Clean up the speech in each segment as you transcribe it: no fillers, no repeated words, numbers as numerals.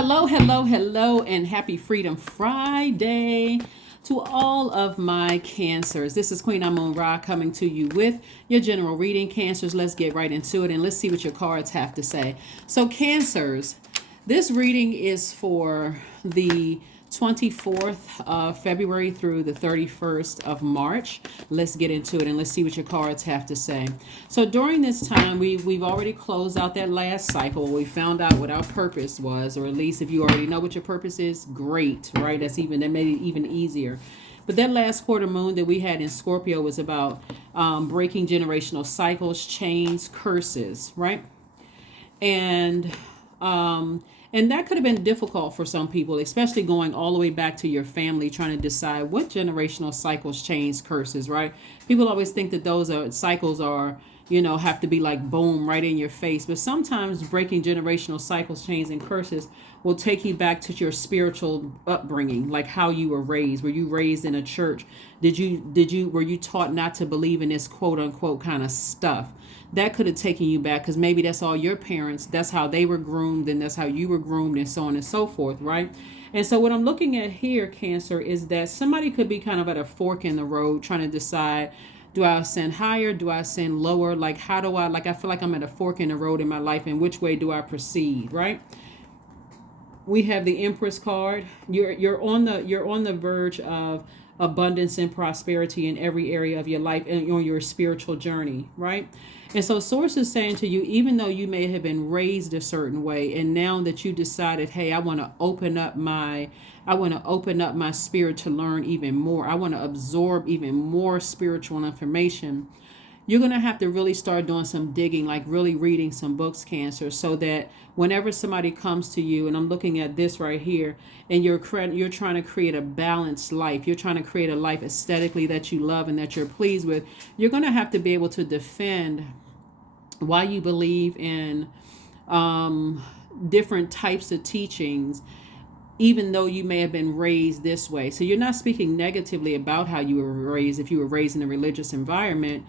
Hello, hello, hello, and happy Freedom Friday to all of my Cancers. This is Queen Amun Ra coming to you with your general reading. Cancers, let's get right into it and let's see what your cards have to say. So, Cancers, this reading is for the 24th of February through the 31st of March. Let's get into it and let's see what your cards have to say. So during this time, we've already closed out that last cycle. We found out what our purpose was, or at least if you already know what your purpose is, great, right? That made it even easier. But that last quarter moon that we had in Scorpio was about breaking generational cycles, chains, curses, right? And and that could have been difficult for some people, especially going all the way back to your family, trying to decide what generational cycles, chains, curses, right? People always think that those are cycles are, have to be like boom, right in your face. But sometimes breaking generational cycles, chains, and curses will take you back to your spiritual upbringing, like how you were raised. Were you raised in a church? Were you taught not to believe in this quote unquote kind of stuff? That could have taken you back because maybe that's all your parents, that's how they were groomed, and that's how you were groomed, and so on and so forth, right? And so what I'm looking at here, Cancer, is that somebody could be kind of at a fork in the road trying to decide, do I ascend higher? Do I ascend lower? Like, how do I feel like I'm at a fork in the road in my life, and which way do I proceed, right? We have the Empress card. You're on the verge of abundance and prosperity in every area of your life and on your spiritual journey, right? And so Source is saying to you, even though you may have been raised a certain way, and now that you decided, hey, I want to open up my spirit to learn even more. I want to absorb even more spiritual information. You're going to have to really start doing some digging, like really reading some books, Cancer, so that whenever somebody comes to you, and I'm looking at this right here, and you're trying to create a balanced life, you're trying to create a life aesthetically that you love and that you're pleased with, you're going to have to be able to defend why you believe in different types of teachings, even though you may have been raised this way. So you're not speaking negatively about how you were raised if you were raised in a religious environment.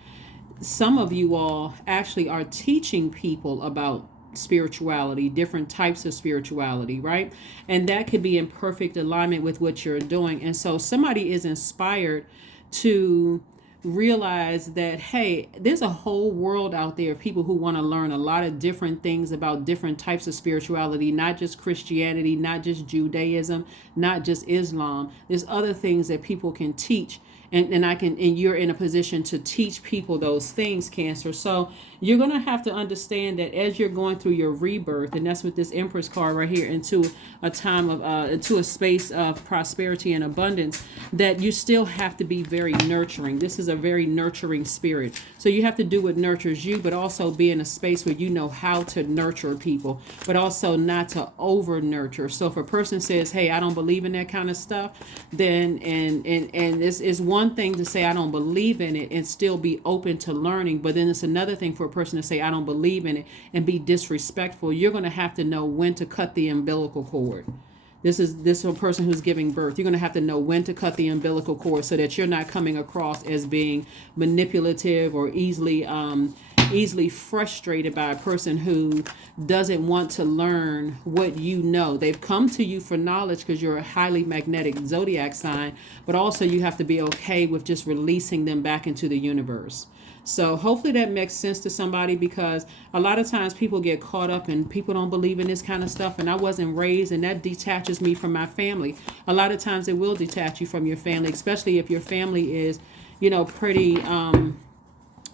Some of you all actually are teaching people about spirituality, different types of spirituality, right? And that could be in perfect alignment with what you're doing. And so somebody is inspired to realize that, hey, there's a whole world out there of people who want to learn a lot of different things about different types of spirituality, not just Christianity, not just Judaism, not just Islam. There's other things that people can teach, and you're in a position to teach people those things, Cancer. So you're going to have to understand that as you're going through your rebirth, and that's what this Empress card right here, into a time of into a space of prosperity and abundance, that you still have to be very nurturing. This is a very nurturing spirit. So you have to do what nurtures you, but also be in a space where you know how to nurture people, but also not to over nurture. So if a person says, hey, I don't believe in that kind of stuff, then and this is one thing to say I don't believe in it and still be open to learning, but then it's another thing for a person to say I don't believe in it and be disrespectful. You're going to have to know when to cut the umbilical cord. This is a person who's giving birth. You're going to have to know when to cut the umbilical cord so that you're not coming across as being manipulative or easily frustrated by a person who doesn't want to learn what you know. They've come to you for knowledge because you're a highly magnetic zodiac sign, but also you have to be okay with just releasing them back into the universe. So hopefully that makes sense to somebody, because a lot of times people get caught up and people don't believe in this kind of stuff, and I wasn't raised, and that detaches me from my family. A lot of times it will detach you from your family, especially if your family is, pretty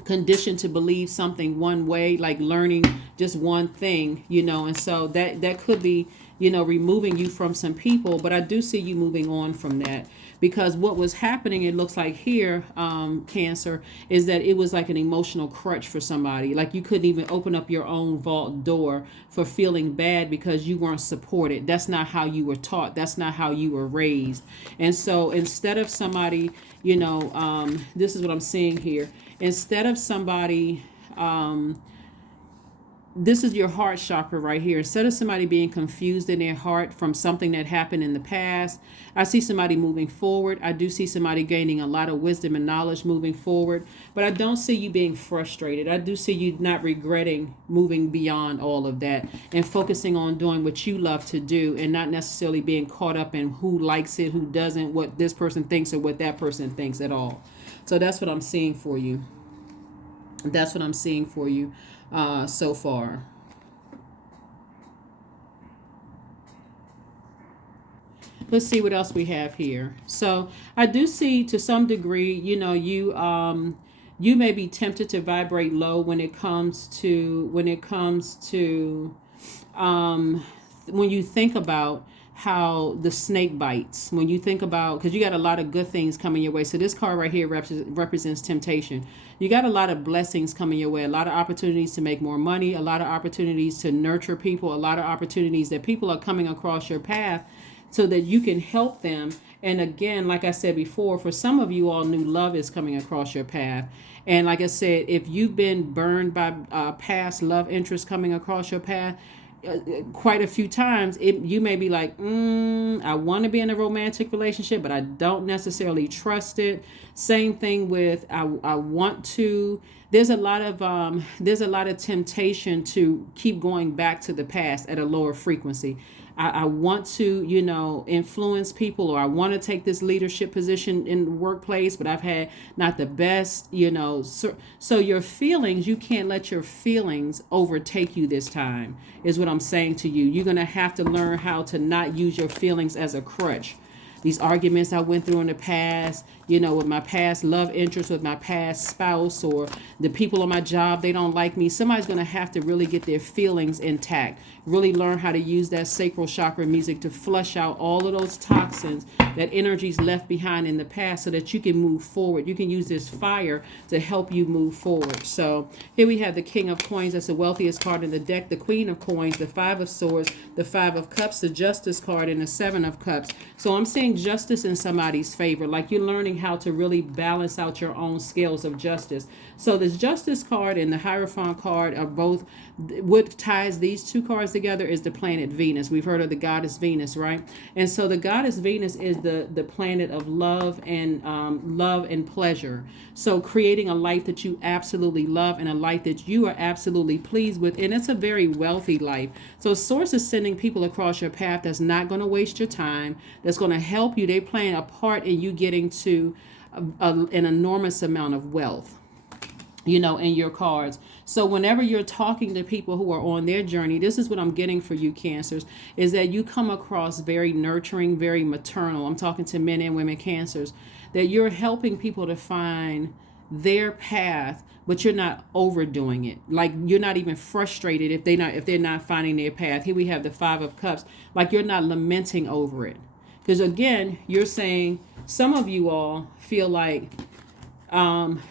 conditioned to believe something one way, like learning just one thing, and so that could be, removing you from some people. But I do see you moving on from that, because what was happening, it looks like here, Cancer, is that it was like an emotional crutch for somebody. Like you couldn't even open up your own vault door for feeling bad because you weren't supported. That's not how you were taught. That's not how you were raised. And so instead of somebody, this is what I'm seeing here. Instead of somebody this is your heart chakra right here. Instead of somebody being confused in their heart from something that happened in the past, I see somebody moving forward. I do see somebody gaining a lot of wisdom and knowledge moving forward, but I don't see you being frustrated. I do see you not regretting moving beyond all of that and focusing on doing what you love to do and not necessarily being caught up in who likes it, who doesn't, what this person thinks or what that person thinks at all. So that's what I'm seeing for you. That's what I'm seeing for you so far. Let's see what else we have here. So I do see, to some degree, you may be tempted to vibrate low when it comes to when you think about how the snake bites, when you think about, because you got a lot of good things coming your way. So this card right here represents temptation. You got a lot of blessings coming your way, a lot of opportunities to make more money, a lot of opportunities to nurture people, a lot of opportunities that people are coming across your path so that you can help them. And again, like I said before, for some of you all, new love is coming across your path. And like I said, if you've been burned by past love interests coming across your path, quite a few times, you may be like, I want to be in a romantic relationship, but I don't necessarily trust it. Same thing with I want to. There's a lot of temptation to keep going back to the past at a lower frequency. I want to, influence people, or I want to take this leadership position in the workplace, but I've had not the best, so your feelings, you can't let your feelings overtake you this time, is what I'm saying to you. You're going to have to learn how to not use your feelings as a crutch. These arguments I went through in the past, with my past love interest, with my past spouse, or the people on my job, they don't like me. Somebody's going to have to really get their feelings intact, really learn how to use that sacral chakra music to flush out all of those toxins, that energies left behind in the past, so that you can move forward. You can use this fire to help you move forward. So here we have the King of Coins. That's the wealthiest card in the deck. The Queen of Coins, the Five of Swords, the Five of Cups, the Justice card, and the Seven of Cups. So I'm seeing justice in somebody's favor, like you're learning how to really balance out your own scales of justice. So this Justice card and the Hierophant card are both, what ties these two cards together is the planet Venus. We've heard of the goddess Venus, right? And so the goddess Venus is the planet of love and pleasure. So creating a life that you absolutely love and a life that you are absolutely pleased with, and it's a very wealthy life. So Source is sending people across your path that's not going to waste your time, that's going to help you. They playing a part in you getting to an enormous amount of wealth, in your cards. So whenever you're talking to people who are on their journey, this is what I'm getting for you, Cancers, is that you come across very nurturing, very maternal. I'm talking to men and women Cancers, that you're helping people to find their path, but you're not overdoing it. Like, you're not even frustrated if they're not finding their path. Here we have the Five of Cups. Like, you're not lamenting over it. Because again, you're saying some of you all feel like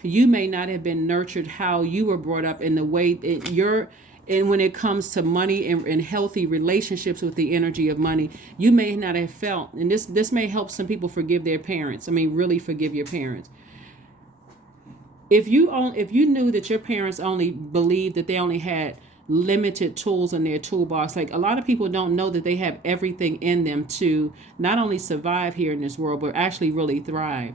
you may not have been nurtured how you were brought up in the way that you're. And when it comes to money and healthy relationships with the energy of money, you may not have felt, and this may help some people forgive their parents. I mean, really forgive your parents. If you knew that your parents only believed that they only had limited tools in their toolbox, like a lot of people don't know that they have everything in them to not only survive here in this world, but actually really thrive.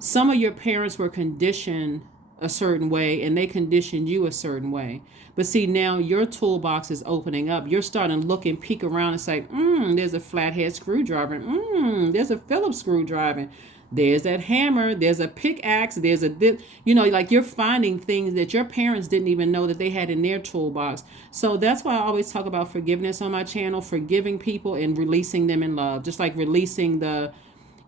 Some of your parents were conditioned a certain way, and they conditioned you a certain way. But see, now your toolbox is opening up. You're starting to look and peek around and say, there's a flathead screwdriver. There's a Phillips screwdriver. There's that hammer. There's a pickaxe. There's like you're finding things that your parents didn't even know that they had in their toolbox. So that's why I always talk about forgiveness on my channel, forgiving people and releasing them in love. Just like releasing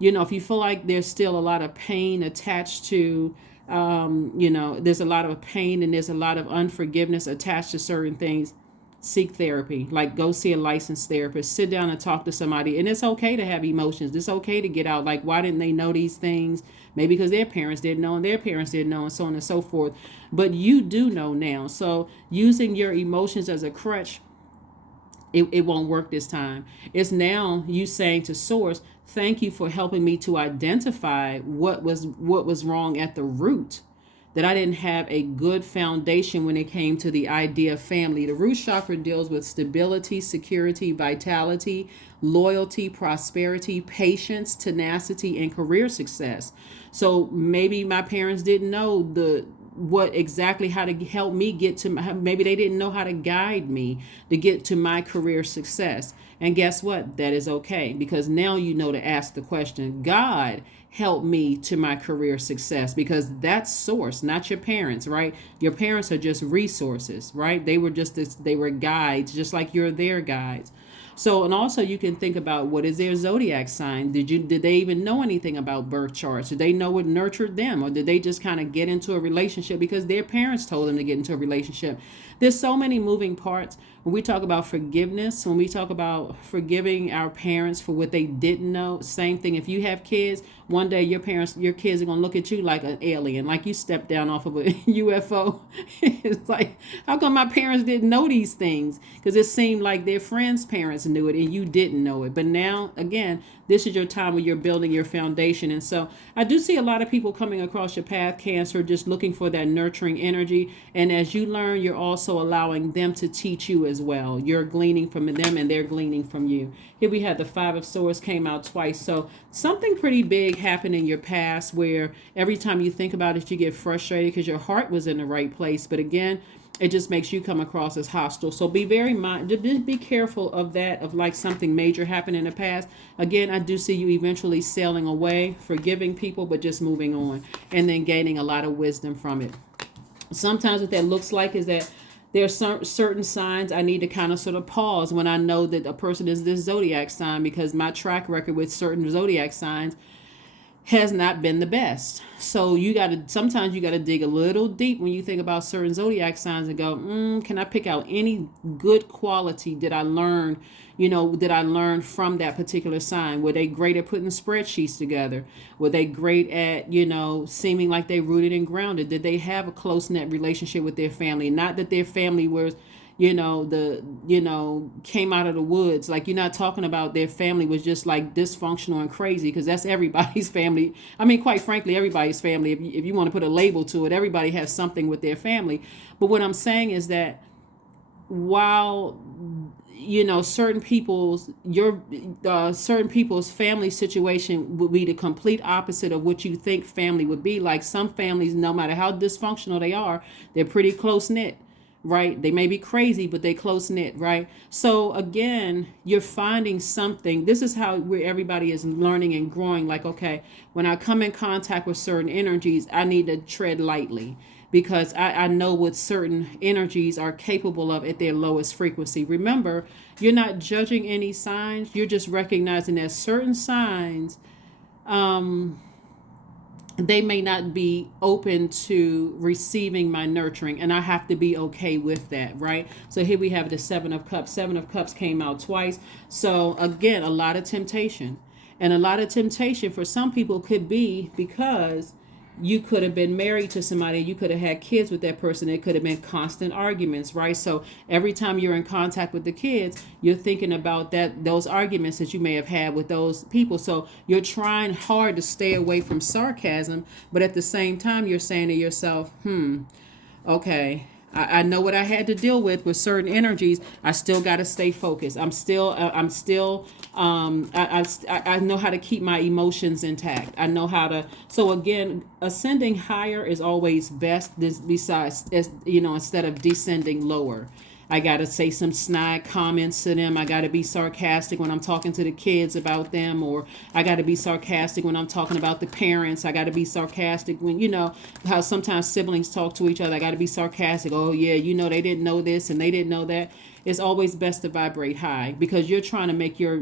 if you feel like there's still a lot of pain attached to, there's a lot of pain and there's a lot of unforgiveness attached to certain things, seek therapy. Like, go see a licensed therapist, sit down and talk to somebody. And it's okay to have emotions. It's okay to get out. Like, why didn't they know these things? Maybe because their parents didn't know and their parents didn't know, and so on and so forth. But you do know now. So using your emotions as a crutch, it won't work this time. It's now you saying to Source, thank you for helping me to identify what was wrong at the root. that I didn't have a good foundation when it came to the idea of family. The root chakra deals with stability, security, vitality, loyalty, prosperity, patience, tenacity, and career success. So maybe my parents didn't know what exactly how to help me get to maybe they didn't know how to guide me to get to my career success. And guess what? That is okay, because now you know to ask the question, God, help me to my career success, because that's source, not your parents, right? Your parents are just resources, right? They were guides, just like you're their guides. So, and also you can think about, what is their zodiac sign? Did they even know anything about birth charts? Did they know what nurtured them, or did they just kind of get into a relationship because their parents told them to get into a relationship? There's so many moving parts. When we talk about forgiveness, when we talk about forgiving our parents for what they didn't know, same thing. If you have kids, one day your kids are going to look at you like an alien, like you stepped down off of a UFO. It's like, how come my parents didn't know these things? Because it seemed like their friends' parents knew it and you didn't know it. But now, again, this is your time where you're building your foundation. And so I do see a lot of people coming across your path, Cancer, just looking for that nurturing energy. And as you learn, you're also allowing them to teach you as well. You're gleaning from them and they're gleaning from you. Here we had the Five of Swords came out twice. So something pretty big happened in your past where every time you think about it, you get frustrated because your heart was in the right place. But again, it just makes you come across as hostile. So be very just be careful of that, of like something major happened in the past. Again, I do see you eventually sailing away, forgiving people, but just moving on and then gaining a lot of wisdom from it. Sometimes what that looks like is that there are certain signs I need to kind of sort of pause when I know that a person is this zodiac sign, because my track record with certain zodiac signs has not been the best. So sometimes you got to dig a little deep when you think about certain zodiac signs and go, can I pick out any good quality did I learn from that particular sign? Were they great at putting spreadsheets together? Were they great at, seeming like they rooted and grounded? Did they have a close-knit relationship with their family? Not that their family was came out of the woods. Like, you're not talking about their family was just like dysfunctional and crazy, because that's everybody's family. I mean, quite frankly, everybody's family, if you want to put a label to it, everybody has something with their family. But what I'm saying is that while certain people's family situation would be the complete opposite of what you think family would be. Like, some families, no matter how dysfunctional they are, they're pretty close knit, right? They may be crazy, but they close knit, right? So again, you're finding something. This is where everybody is learning and growing. Like, okay, when I come in contact with certain energies, I need to tread lightly, because I know what certain energies are capable of at their lowest frequency. Remember, you're not judging any signs. You're just recognizing that certain signs, they may not be open to receiving my nurturing, and I have to be okay with that, right? So here we have the Seven of Cups. Seven of Cups came out twice. So again, a lot of temptation. And a lot of temptation for some people could be because you could have been married to somebody, you could have had kids with that person. It could have been constant arguments, right? So every time you're in contact with the kids, you're thinking about those arguments that you may have had with those people. So you're trying hard to stay away from sarcasm, but at the same time, you're saying to yourself, okay, I know what I had to deal with certain energies. I still got to stay focused. I know how to keep my emotions intact. I know how to. So again, ascending higher is always best. Besides, instead of descending lower. I got to say some snide comments to them. I got to be sarcastic when I'm talking to the kids about them, or I got to be sarcastic when I'm talking about the parents. I got to be sarcastic when, how sometimes siblings talk to each other. I got to be sarcastic. Oh, yeah, they didn't know this and they didn't know that. It's always best to vibrate high, because you're trying to make your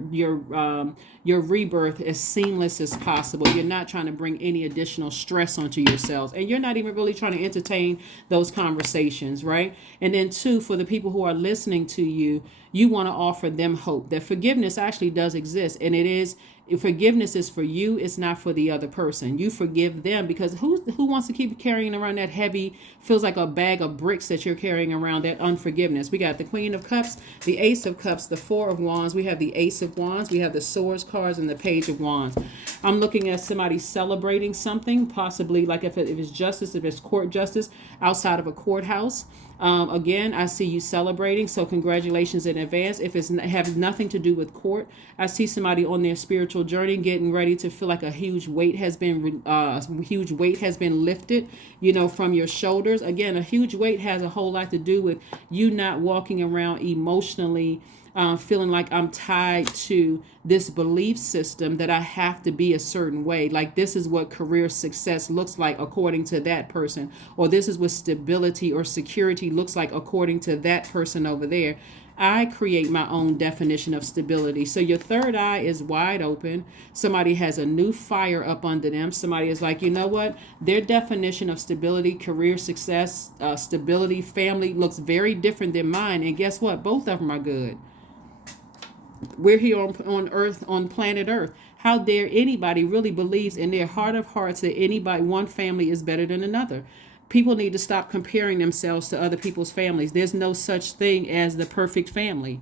rebirth as seamless as possible. You're not trying to bring any additional stress onto yourselves, and you're not even really trying to entertain those conversations, right? And then two, for the people who are listening to you, You want to offer them hope that forgiveness actually does exist. And it is, if forgiveness is for you, it's not for the other person. You forgive them, because who wants to keep carrying around that heavy, feels like a bag of bricks that you're carrying around, that unforgiveness. We got the Queen of Cups, the Ace of Cups, the Four of Wands. We have the Ace of Wands. We have the Swords cards and the Page of Wands. I'm looking at somebody celebrating something, possibly like if it's justice, if it's court justice outside of a courthouse. Again, I see you celebrating, so congratulations in advance. If it's have nothing to do with court, I see somebody on their spiritual journey getting ready to feel like a huge weight has been lifted, from your shoulders. Again, a huge weight has a whole lot to do with you not walking around emotionally feeling like I'm tied to this belief system that I have to be a certain way. Like, this is what career success looks like according to that person, or this is what stability or security looks like according to that person over there. I create my own definition of stability. So your third eye is wide open. Somebody has a new fire up under them. Somebody is like, you know what? Their definition of stability, career success, stability, family looks very different than mine. And guess what? Both of them are good. We're here on Earth, on planet Earth. How dare anybody really believes in their heart of hearts that one family is better than another? People need to stop comparing themselves to other people's families. There's no such thing as the perfect family,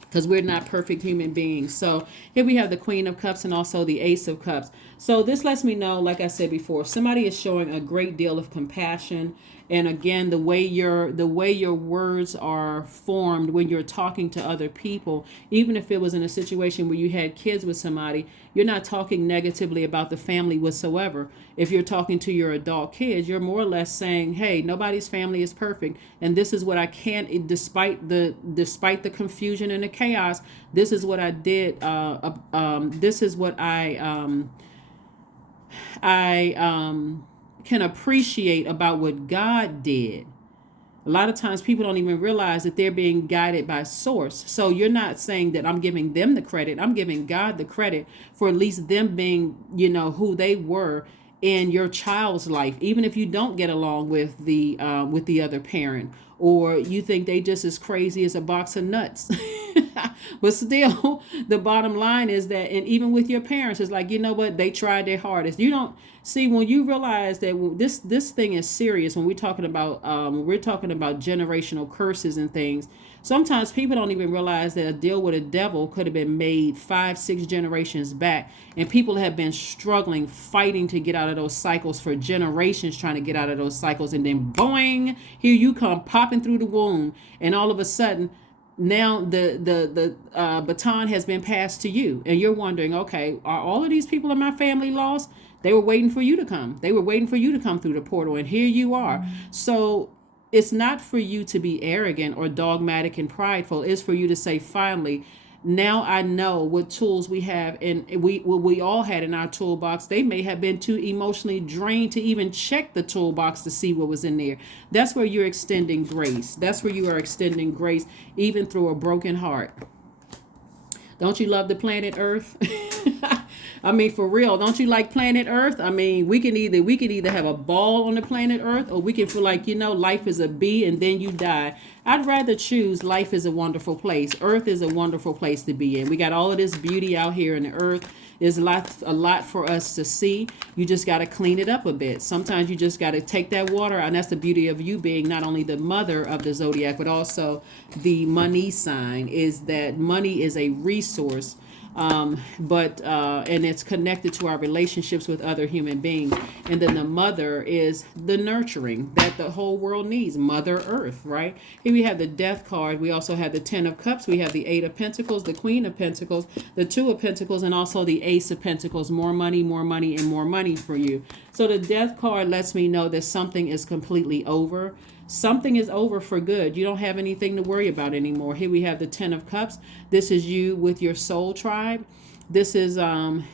because we're not perfect human beings. So here we have the Queen of Cups and also the Ace of Cups. So this lets me know, like I said before, somebody is showing a great deal of compassion. And again, the way your words are formed when you're talking to other people, even if it was in a situation where you had kids with somebody, you're not talking negatively about the family whatsoever. If you're talking to your adult kids, you're more or less saying, hey, nobody's family is perfect, and this is what I can't, despite the confusion and the chaos, this is what I did. This is what I can appreciate about what God did. A lot of times people don't even realize that they're being guided by source. So you're not saying that I'm giving them the credit. I'm giving God the credit for at least them being, who they were in your child's life, even if you don't get along with the other parent, or you think they just as crazy as a box of nuts. But still, the bottom line is that, and even with your parents, it's like, you know what, they tried their hardest. You don't see, when you realize that this thing is serious, when we're talking about generational curses and things. Sometimes people don't even realize that a deal with a devil could have been made 5-6 generations back, and people have been struggling, fighting to get out of those cycles for generations, trying to get out of those cycles, and then boing, here you come popping through the womb, and all of a sudden, now the baton has been passed to you, and you're wondering, okay, are all of these people in my family lost? They were waiting for you to come. They were waiting for you to come through the portal, and here you are. So it's not for you to be arrogant or dogmatic and prideful. It's for you to say, finally, now I know what tools we have, and we all had in our toolbox. They may have been too emotionally drained to even check the toolbox to see what was in there. That's where you're extending grace. That's where you are extending grace, even through a broken heart. Don't you love the planet Earth? I mean, for real, don't you like planet Earth? I mean, we can either have a ball on the planet Earth, or we can feel like, life is a bee and then you die. I'd rather choose life is a wonderful place. Earth is a wonderful place to be in. We got all of this beauty out here in the earth. There's a lot for us to see. You just got to clean it up a bit. Sometimes you just got to take that water, and that's the beauty of you being not only the mother of the zodiac, but also the money sign, is that money is a resource. And it's connected to our relationships with other human beings. And then the mother is the nurturing that the whole world needs, Mother Earth, right? Here we have the Death card. We also have the 10 of Cups. We have the 8 of Pentacles, the Queen of Pentacles, the 2 of Pentacles, and also the Ace of Pentacles. More money, and more money for you. So the Death card lets me know that something is completely over. Something is over for good. You don't have anything to worry about anymore. Here we have the 10 of Cups. This is you with your soul tribe. This is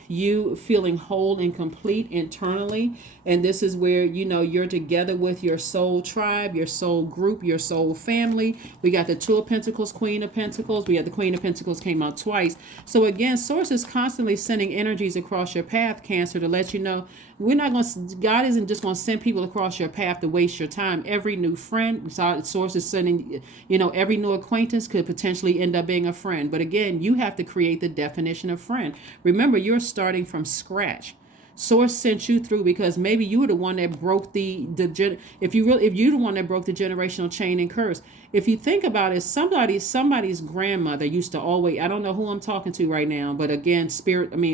you feeling whole and complete internally. And this is where, you're together with your soul tribe, your soul group, your soul family. We got the Two of Pentacles, Queen of Pentacles. We had the Queen of Pentacles came out twice. So again, Source is constantly sending energies across your path, Cancer, to let you know God isn't just going to send people across your path to waste your time. Every new friend, Source is sending, every new acquaintance could potentially end up being a friend. But again, you have to create the definition of friend. Remember, you're starting from scratch. Source sent you through because maybe you were the one that broke if you're the one that broke the generational chain and curse. If you think about it, somebody's grandmother used to always, I don't know who I'm talking to right now, but again,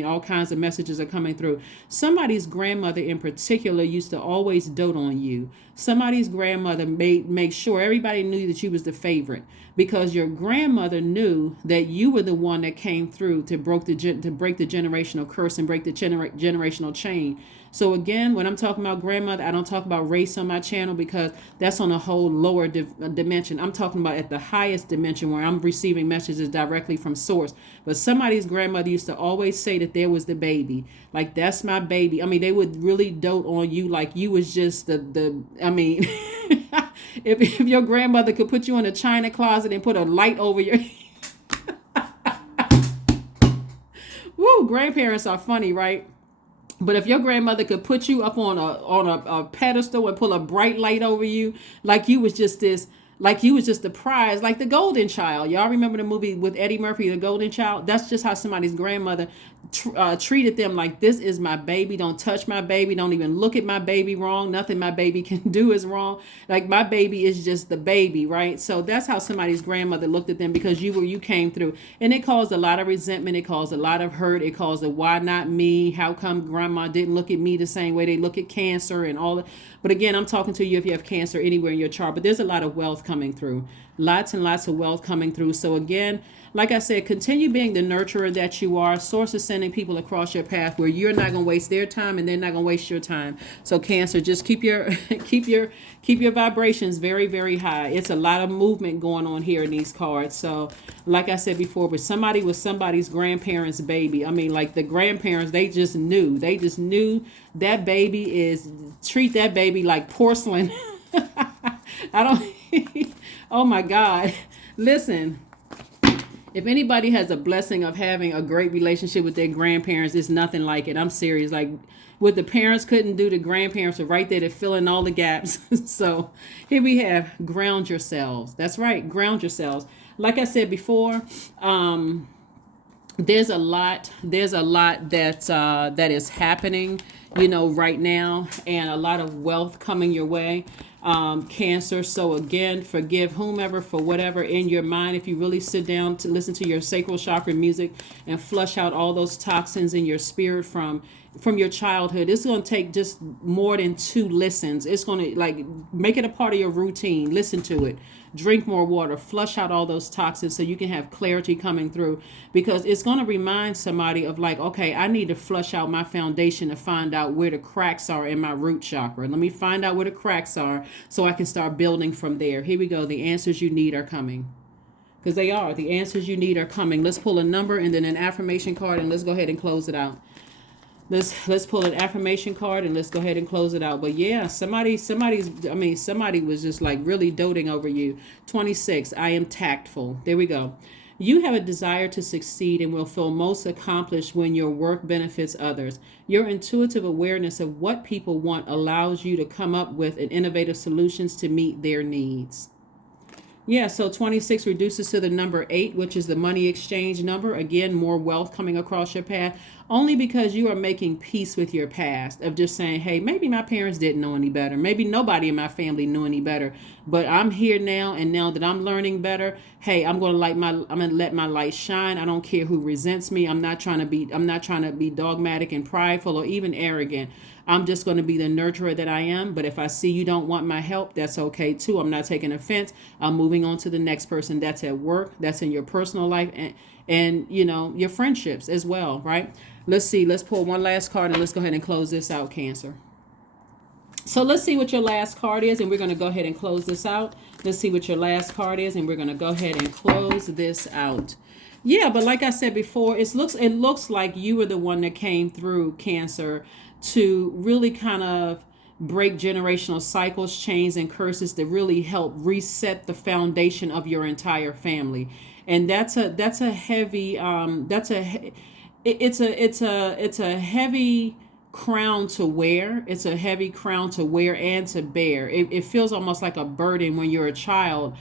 all kinds of messages are coming through. Somebody's grandmother in particular used to always dote on you. Somebody's grandmother make sure everybody knew that you was the favorite, because your grandmother knew that you were the one that came through to break the generational curse and break the generational chain. So again, when I'm talking about grandmother, I don't talk about race on my channel because that's on a whole lower dimension. I'm talking about at the highest dimension where I'm receiving messages directly from Source. But somebody's grandmother used to always say that there was the baby. Like, that's my baby. They would really dote on you like you was just if your grandmother could put you in a china closet and put a light over your Woo, grandparents are funny, right? But if your grandmother could put you up on a pedestal and pull a bright light over you, like you was just the prize, like the Golden Child. Y'all remember the movie with Eddie Murphy, The Golden Child? That's just how somebody's grandmother treated them. Like, this is my baby. Don't touch my baby. Don't even look at my baby wrong. Nothing my baby can do is wrong. Like, my baby is just the baby, right? So that's how somebody's grandmother looked at them, because you came through. And it caused a lot of resentment. It caused a lot of hurt. It caused a why not me? How come grandma didn't look at me the same way they look at Cancer and all that? But again, I'm talking to you if you have Cancer anywhere in your chart. But there's a lot of wealth coming through. Lots and lots of wealth coming through. So again, like I said, continue being the nurturer that you are. Source is sending people across your path where you're not going to waste their time and they're not going to waste your time. So Cancer, just keep your vibrations very, very high. It's a lot of movement going on here in these cards. So like I said before, but somebody was somebody's grandparents' baby. Like the grandparents, they just knew that baby treat that baby like porcelain. Oh my God. Listen, if anybody has a blessing of having a great relationship with their grandparents, it's nothing like it. I'm serious. Like, what the parents couldn't do, the grandparents are right there to fill in all the gaps. So here we have ground yourselves. That's right. Ground yourselves. Like I said before, there's a lot that is happening, right now, and a lot of wealth coming your way. Cancer. So again, forgive whomever for whatever in your mind. If you really sit down to listen to your sacral chakra music and flush out all those toxins in your spirit from your childhood, it's going to take just more than 2 listens. It's going to make it a part of your routine. Listen to it. Drink more water, flush out all those toxins so you can have clarity coming through, because it's going to remind somebody of okay, I need to flush out my foundation to find out where the cracks are in my root chakra. Let me find out where the cracks are so I can start building from there. Here we go. The answers you need are coming, because they are. The answers you need are coming. Let's pull a number and then an affirmation card, and let's go ahead and close it out. Let's pull an affirmation card and let's go ahead and close it out. But yeah, somebody was just really doting over you. 26, I am tactful. There we go. You have a desire to succeed and will feel most accomplished when your work benefits others. Your intuitive awareness of what people want allows you to come up with innovative solutions to meet their needs. Yeah, so 26 reduces to the number 8, which is the money exchange number. Again, more wealth coming across your path, only because you are making peace with your past, of just saying, hey, maybe my parents didn't know any better. Maybe nobody in my family knew any better, but I'm here now, and now that I'm learning better, hey, I'm going to let my light shine. I don't care who resents me. I'm not trying to be dogmatic and prideful or even arrogant. I'm just going to be the nurturer that I am. But if I see you don't want my help, that's okay too. I'm not taking offense. I'm moving on to the next person. That's at work. That's in your personal life and your friendships as well, right? Let's see. Let's pull one last card and let's go ahead and close this out, Cancer. So let's see what your last card is, and we're going to go ahead and close this out. Let's see what your last card is, and we're going to go ahead and close this out. Yeah, but like I said before, it looks like you were the one that came through Cancer to really kind of break generational cycles, chains, and curses to really help reset the foundation of your entire family. And that's a heavy it's a heavy crown to wear. It's a heavy crown to wear and to bear. It feels almost like a burden when you're a child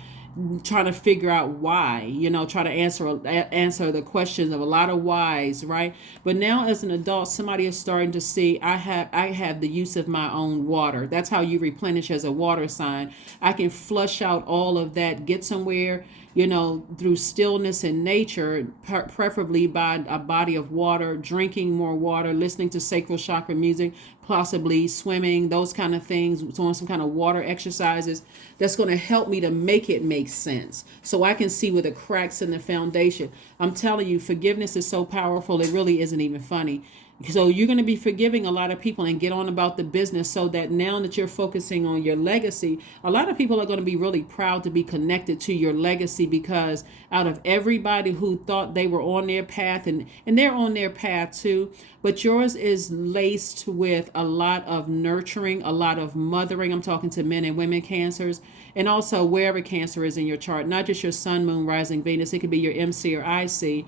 trying to figure out why, try to answer the questions of a lot of whys, right? But now as an adult, somebody is starting to see I have the use of my own water. That's how you replenish as a water sign. I can flush out all of that, get somewhere, through stillness in nature, preferably by a body of water, drinking more water, listening to sacral chakra music, possibly swimming, those kind of things, doing some kind of water exercises. That's going to help me to make it make sense so I can see where the cracks in the foundation. I'm telling you, forgiveness is so powerful, it really isn't even funny. So you're going to be forgiving a lot of people and get on about the business, so that now that you're focusing on your legacy, a lot of people are going to be really proud to be connected to your legacy, because out of everybody who thought they were on their path, and they're on their path too, but yours is laced with a lot of nurturing, a lot of mothering. I'm talking to men and women Cancers, and also wherever Cancer is in your chart, not just your sun, moon, rising, Venus. It could be your MC or IC.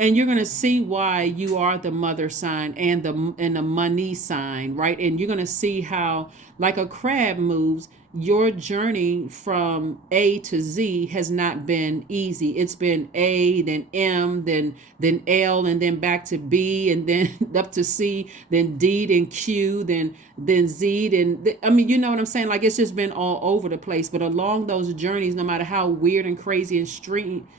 And you're going to see why you are the mother sign and the money sign, right? And you're going to see how, like a crab moves, your journey from A to Z has not been easy. It's been A, then M, then L, and then back to B, and then up to C, then D, then Q, then Z, I mean, you know what I'm saying? Like, it's just been all over the place. But along those journeys, no matter how weird and crazy and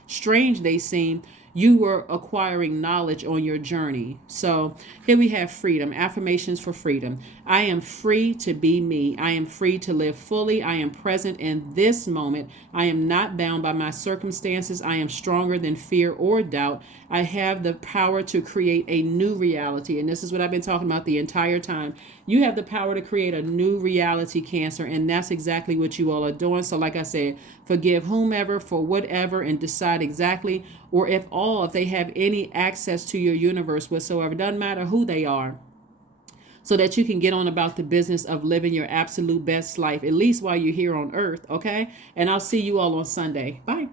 strange they seem, you were acquiring knowledge on your journey. So here we have freedom, affirmations for freedom. I am free to be me. I am free to live fully. I am present in this moment. I am not bound by my circumstances. I am stronger than fear or doubt. I have the power to create a new reality. And this is what I've been talking about the entire time. You have the power to create a new reality, Cancer, and that's exactly what you all are doing. So like I said, forgive whomever for whatever, and decide exactly, or if they have any access to your universe whatsoever. Doesn't matter who they are, so that you can get on about the business of living your absolute best life, at least while you're here on earth, okay? And I'll see you all on Sunday. Bye.